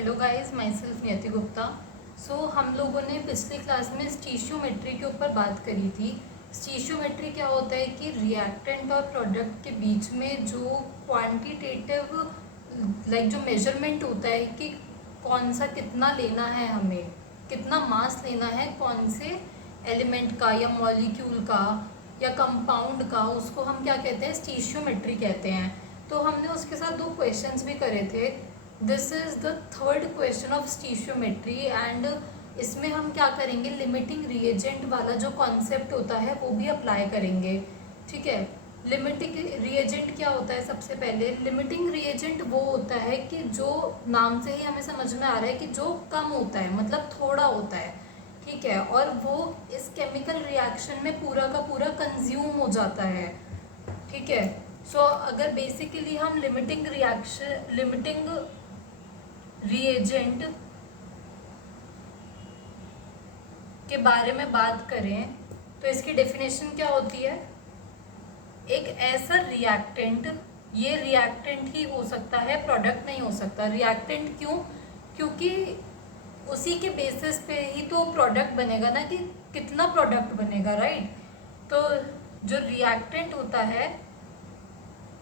Hello guys, my self नियति गुप्ता। हम लोगों ने पिछली क्लास में स्टीशियोमेट्री के ऊपर बात करी थी। स्टीशियोमेट्री क्या होता है कि रिएक्टेंट और प्रोडक्ट के बीच में जो क्वांटिटेटिव जो मेजरमेंट होता है कि कौन सा कितना लेना है, हमें कितना मास लेना है कौन से एलिमेंट का या मॉलिक्यूल का या कंपाउंड का, उसको हम क्या कहते हैं, स्टीशियोमेट्री कहते हैं। तो हमने उसके साथ दो क्वेश्चंस भी करे थे। This is the third question of stoichiometry and इसमें हम क्या करेंगे, लिमिटिंग रिएजेंट वाला जो कॉन्सेप्ट होता है वो भी अप्लाई करेंगे। ठीक है, लिमिटिंग रिएजेंट क्या होता है? सबसे पहले लिमिटिंग रिएजेंट वो होता है कि जो नाम से ही हमें समझ में आ रहा है कि जो कम होता है, मतलब थोड़ा होता है। ठीक है, और वो इस केमिकल रिएक्शन में पूरा का पूरा कंज्यूम हो जाता है। ठीक है, अगर बेसिकली हम लिमिटिंग रिएजेंट के बारे में बात करें तो इसकी डेफिनेशन क्या होती है? एक ऐसा रिएक्टेंट, ये रिएक्टेंट ही हो सकता है, प्रोडक्ट नहीं हो सकता। रिएक्टेंट क्यों? क्योंकि उसी के बेसिस पे ही तो प्रोडक्ट बनेगा ना, कि कितना प्रोडक्ट बनेगा, राइट? तो जो रिएक्टेंट होता है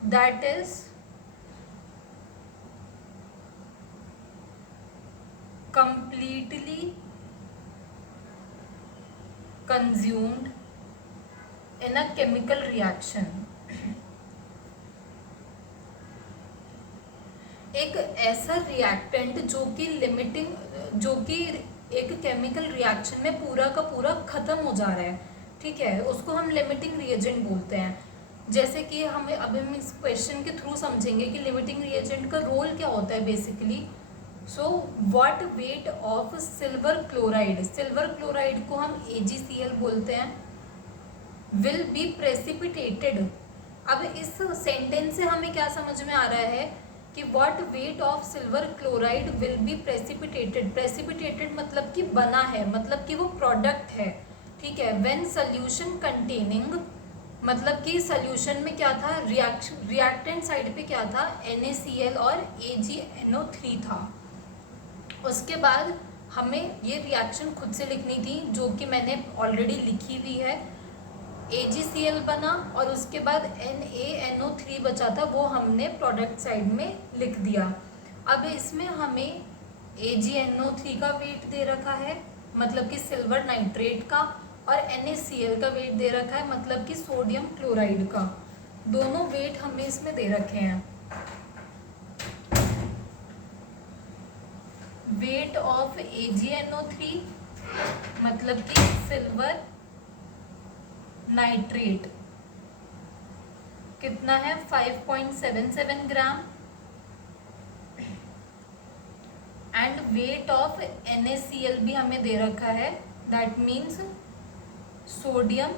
that is completely consumed in a chemical reaction। एक ऐसा रिएक्टेंट जो कि एक केमिकल रिएक्शन में पूरा का पूरा खत्म हो जा रहा है, ठीक है, उसको हम लिमिटिंग रिएजेंट बोलते हैं। जैसे कि हम इस क्वेश्चन के थ्रू समझेंगे कि लिमिटिंग रिएजेंट का रोल क्या होता है basically. What weight of silver chloride को हम AgCl बोलते हैं, विल बी प्रेसिपिटेटेड। अब इस सेंटेंस से हमें क्या समझ में आ रहा है कि what weight of silver chloride will be precipitated मतलब कि बना है, मतलब कि वो प्रोडक्ट है। ठीक है, व्हेन सोल्यूशन कंटेनिंग, मतलब कि सोल्यूशन में क्या था, रिएक्टेंट साइड पे क्या था, NaCl और AgNO3 था। उसके बाद हमें ये रिएक्शन खुद से लिखनी थी, जो कि मैंने ऑलरेडी लिखी हुई है। AgCl बना और उसके बाद NaNO3 बचा था, वो हमने प्रोडक्ट साइड में लिख दिया। अब इसमें हमें AgNO3 का वेट दे रखा है, मतलब कि सिल्वर नाइट्रेट का, और NaCl का वेट दे रखा है, मतलब कि सोडियम क्लोराइड का। दोनों वेट हमें इसमें दे रखे हैं। वेट ऑफ AgNO3 मतलब कि सिल्वर नाइट्रेट कितना है, 5.77 ग्राम। एंड वेट ऑफ NaCl भी हमें दे रखा है, दैट मीन्स सोडियम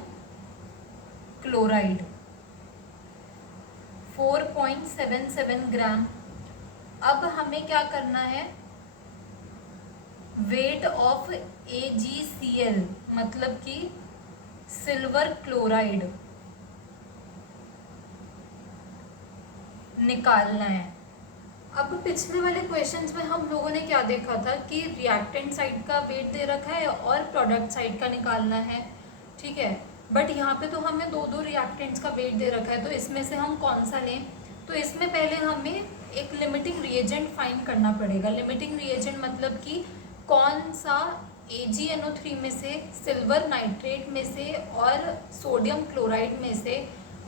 क्लोराइड 4.77 ग्राम। अब हमें क्या करना है, वेट ऑफ AgCl मतलब कि सिल्वर क्लोराइड निकालना है। अब पिछले वाले क्वेश्चंस में हम लोगों ने क्या देखा था कि रिएक्टेंट साइड का वेट दे रखा है और प्रोडक्ट साइड का निकालना है। ठीक है, बट यहाँ पे तो हमें दो दो रिएक्टेंट्स का वेट दे रखा है, तो इसमें से हम कौन सा लें? तो इसमें पहले हमें एक लिमिटिंग रिएजेंट फाइंड करना पड़ेगा। लिमिटिंग रिएजेंट मतलब कि कौन सा AgNO3 में से, सिल्वर नाइट्रेट में से और सोडियम क्लोराइड में से,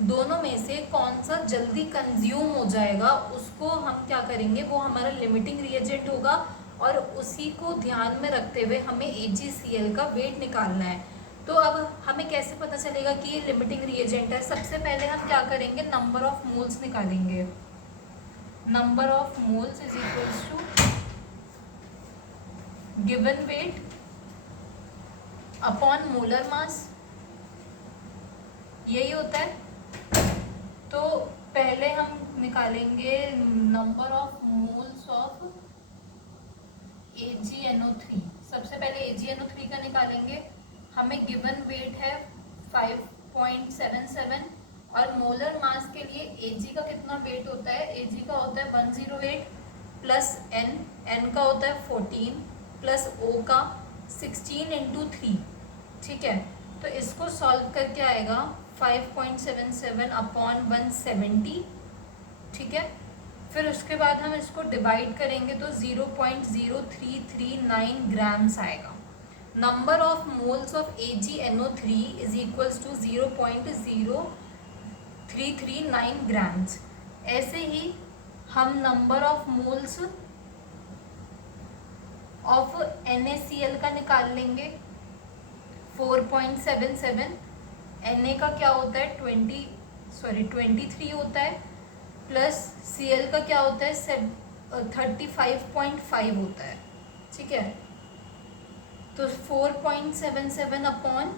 दोनों में से कौन सा जल्दी कंज्यूम हो जाएगा, उसको हम क्या करेंगे, वो हमारा लिमिटिंग रिएजेंट होगा। और उसी को ध्यान में रखते हुए हमें AgCl का वेट निकालना है। तो अब हमें कैसे पता चलेगा कि ये लिमिटिंग रिएजेंट है? सबसे पहले हम क्या करेंगे, नंबर ऑफ मोल्स निकालेंगे। Number of moles is equals to given weight upon molar mass, यही होता है। तो पहले हम निकालेंगे number of moles of AgNO3। सबसे पहले AgNO3 का निकालेंगे। हमें गिवन वेट है 5.77 और मोलर मास के लिए Ag का कितना वेट होता है, Ag का होता है 108 प्लस N। एन का होता है 14 प्लस ओ का 16 इंटू 3, ठीक है। तो इसको सॉल्व करके आएगा 5.77 अपॉन 170, ठीक है। फिर उसके बाद हम इसको डिवाइड करेंगे तो 0.0339 ग्राम्स आएगा। Number of moles of AgNO3 is equals to 0.0339 grams. ऐसे ही हम number of moles of NaCl का निकाल लेंगे 4.77। Na का क्या होता है 23 होता है, प्लस Cl का क्या होता है 35.5 होता है, ठीक है। तो 4.77 अपॉन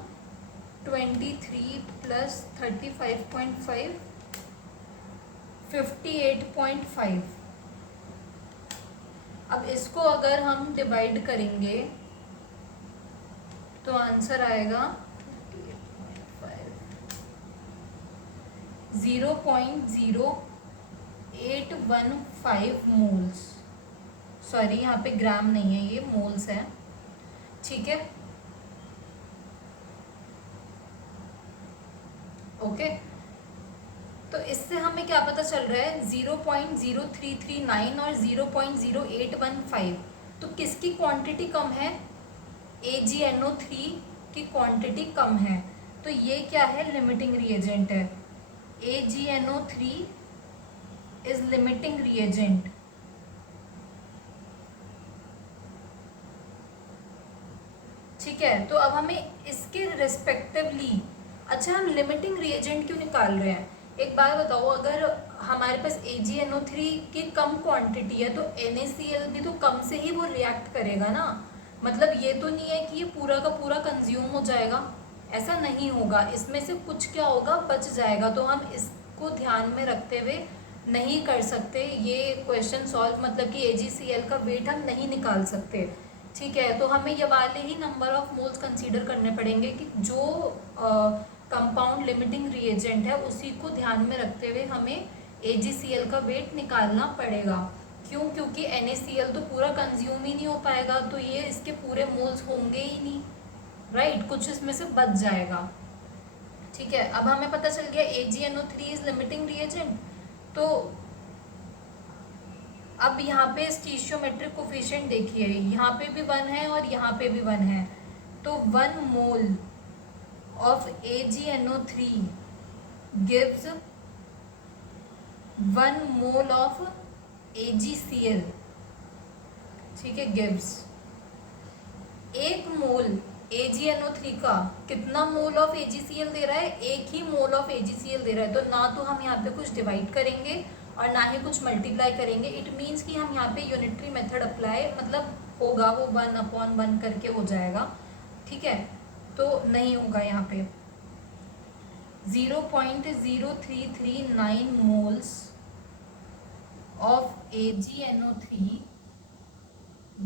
23 प्लस 35.5 58.5। अब इसको अगर हम डिवाइड करेंगे तो आंसर आएगा 0.0815 मोल्स। सॉरी, यहाँ पे ग्राम नहीं है, ये मोल्स है, ठीक है। ओके, तो इससे हमें क्या पता चल रहा है 0.0339 और 0.0815। तो किसकी क्वांटिटी कम है? AgNO3 की क्वांटिटी कम है, तो ये क्या है? लिमिटिंग रिएजेंट है। AgNO3 is limiting reagent. ठीक है, तो अब हमें इसके रिस्पेक्टिवली, अच्छा हम लिमिटिंग रिएजेंट क्यों निकाल रहे हैं? एक बात बताओ, अगर हमारे पास AgNO3 की कम क्वांटिटी है तो NaCl भी तो कम से ही वो रिएक्ट करेगा ना। मतलब ये तो नहीं है कि ये पूरा का पूरा कंज्यूम हो जाएगा, ऐसा नहीं होगा। इसमें से कुछ क्या होगा, बच जाएगा। तो हम इसको ध्यान में रखते हुए नहीं कर सकते ये क्वेश्चन सॉल्व, मतलब कि AgCl का वेट हम नहीं निकाल सकते। ठीक है, तो हमें ये वाले ही नंबर ऑफ मोल्स कंसीडर करने पड़ेंगे कि जो कंपाउंड लिमिटिंग रिएजेंट है उसी को ध्यान में रखते हुए हमें AgCl का वेट निकालना पड़ेगा। क्यों? क्योंकि NaCl तो पूरा कंज्यूम ही नहीं हो पाएगा, तो ये इसके पूरे मोल्स होंगे ही नहीं, राइट। कुछ इसमें से बच जाएगा। ठीक है, अब हमें पता चल गया AgNO3 इज लिमिटिंग रिएजेंट। तो अब यहाँ पे स्टीशियोमेट्रिक कोफिशिएंट देखिए, यहाँ पे भी 1 है और यहाँ पे भी 1 है। तो 1 mole of AgNO3 gives 1 mole of AgCl, ठीक है, गिव्स 1 मोल AgNO3 का कितना मोल ऑफ AgCl दे रहा है? 1 ही मोल ऑफ AgCl दे रहा है। तो ना तो हम यहाँ पे कुछ डिवाइड करेंगे और ना ही कुछ मल्टीप्लाई करेंगे। इट मीन्स कि हम यहाँ पे यूनिटरी मेथड अप्लाई, मतलब होगा वो 1/1 करके हो जाएगा, ठीक है। तो नहीं होगा यहाँ पे। 0.0339 मोल्स ऑफ AgNO3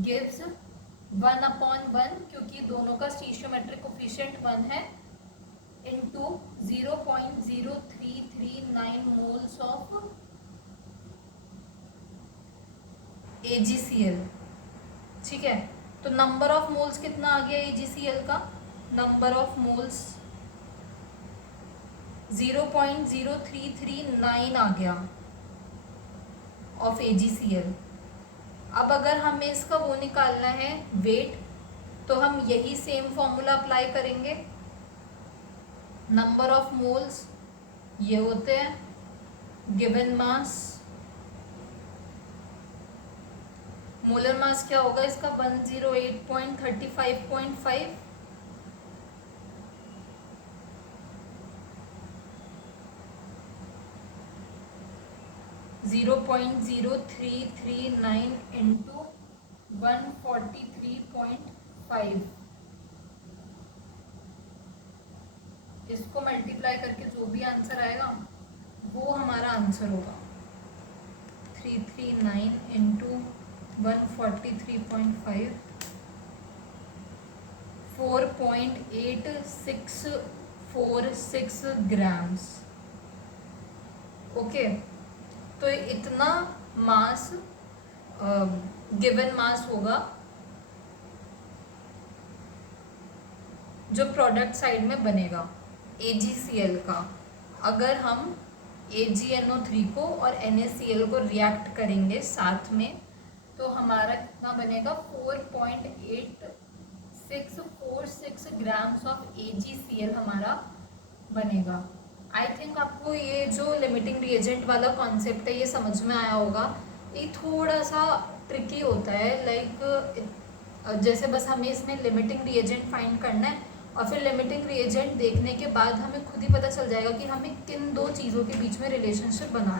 गिव्स 1/1, क्योंकि दोनों का स्टीशियोमेट्रिक कोफिशिएंट 1 है, इंटू 0.0339 मोल्स ऑफ AgCl, ठीक है। तो नंबर ऑफ मोल्स कितना आ गया AgCl का? नंबर ऑफ मोल्स 0.0339 आ गया ऑफ AgCl। अब अगर हमें इसका वो निकालना है वेट, तो हम यही सेम फॉर्मूला अप्लाई करेंगे। नंबर ऑफ मोल्स ये होते हैं गिवन मास, मोलर मास क्या होगा इसका? 108.35.5, जीरो 0.0339 इंटू 143.5। इसको मल्टीप्लाई करके जो भी आंसर आएगा वो हमारा आंसर होगा। 339 इंटू 143.5, 4.8646 ग्राम्स। ओके, तो इतना मास गिवन मास होगा जो प्रोडक्ट साइड में बनेगा AgCl का। अगर हम AgNO3 को और NaCl को रिएक्ट करेंगे साथ में तो हमारा कितना बनेगा 4.8646 ग्राम्स ऑफ AgCl हमारा बनेगा। आई थिंक आपको ये जो लिमिटिंग रिएजेंट वाला कॉन्सेप्ट है ये समझ में आया होगा। ये थोड़ा सा ट्रिकी होता है, लाइक जैसे बस हमें इसमें लिमिटिंग रिएजेंट फाइंड करना है और फिर लिमिटिंग रिएजेंट देखने के बाद हमें खुद ही पता चल जाएगा कि हमें किन दो चीज़ों के बीच में रिलेशनशिप बनाना है।